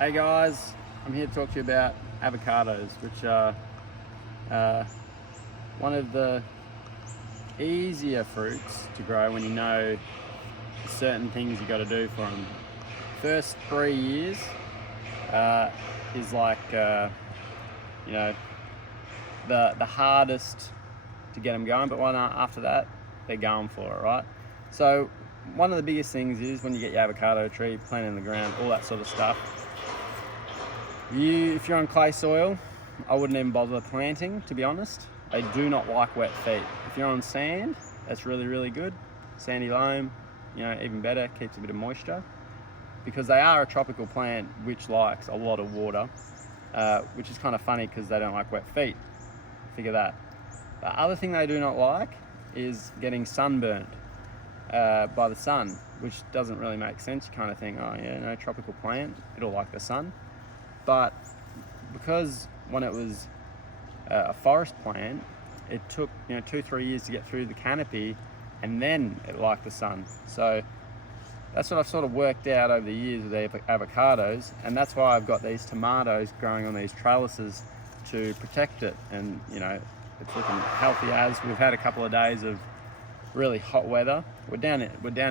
Hey guys, I'm here to talk to you about avocados, which are one of the easier fruits to grow when you know certain things you got to do for them. First 3 years is like the hardest to get them going, but after that they're going for it, right? So one of the biggest things is when you get your avocado tree planted in the ground, all that sort of stuff. If you're on clay soil, I wouldn't even bother planting, to be honest. They do not like wet feet. If you're on sand, that's really, really good. Sandy loam, even better, keeps a bit of moisture. Because they are a tropical plant which likes a lot of water, which is kind of funny because they don't like wet feet. Figure that. The other thing they do not like is getting sunburned by the sun, which doesn't really make sense. You kind of think, oh yeah, no, tropical plant, it'll like the sun. But because when it was a forest plant, it took 2-3 years to get through the canopy, and then it liked the sun. So that's what I've sort of worked out over the years with the avocados, and that's why I've got these tomatoes growing on these trellises to protect it. And it's looking healthy as. We've had a couple of days of really hot weather. We're down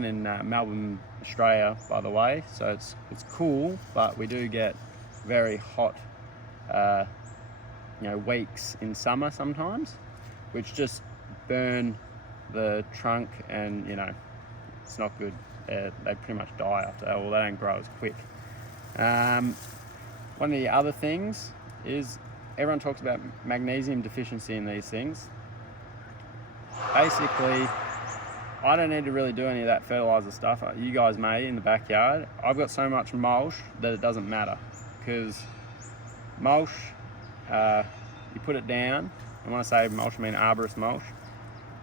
in Melbourne, Australia, by the way, so it's cool, but we do get very hot weeks in summer sometimes, which just burn the trunk, and it's not good. They pretty much die after that, or they don't grow as quick. One of the other things is everyone talks about magnesium deficiency in these things. Basically, I don't need to really do any of that fertilizer stuff. You guys may in the backyard. I've got so much mulch that it doesn't matter, because mulch, you put it down, and when I say mulch I mean arborist mulch,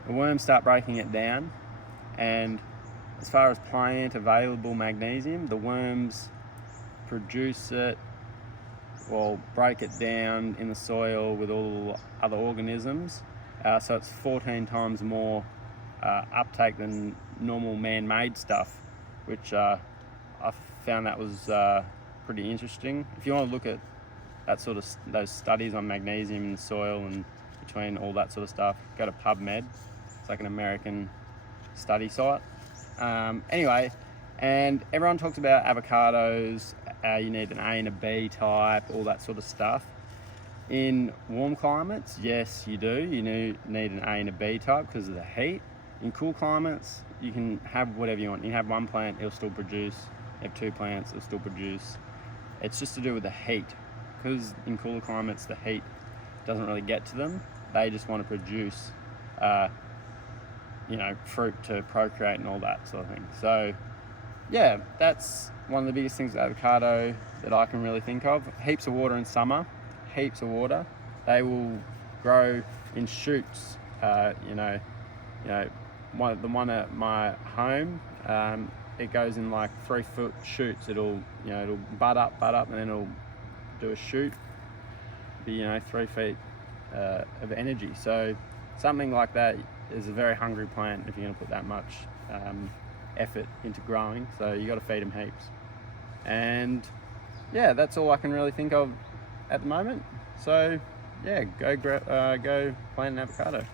the worms start breaking it down, and as far as plant available magnesium, the worms produce it or break it down in the soil with all other organisms, so it's 14 times more uptake than normal man-made stuff, which I found that was pretty interesting. If you want to look at that sort of those studies on magnesium in the soil and between all that sort of stuff, go to PubMed. It's like an American study site. Anyway, and everyone talks about avocados. You need an A and a B type, all that sort of stuff. In warm climates, yes, you do. You need an A and a B type because of the heat. In cool climates, you can have whatever you want. You can have one plant, it'll still produce. You have 2 plants, it'll still produce. It's just to do with the heat. Because in cooler climates, the heat doesn't really get to them. They just want to produce, fruit to procreate and all that sort of thing. So, yeah, that's one of the biggest things with avocado that I can really think of. Heaps of water in summer, heaps of water. They will grow in shoots. The one at my home, it goes in like 3-foot shoots. It'll bud up, and then it'll do a shoot, be 3 feet of energy. So something like that is a very hungry plant if you're going to put that much effort into growing. So you got to feed them heaps. And yeah, that's all I can really think of at the moment. So yeah, go plant an avocado.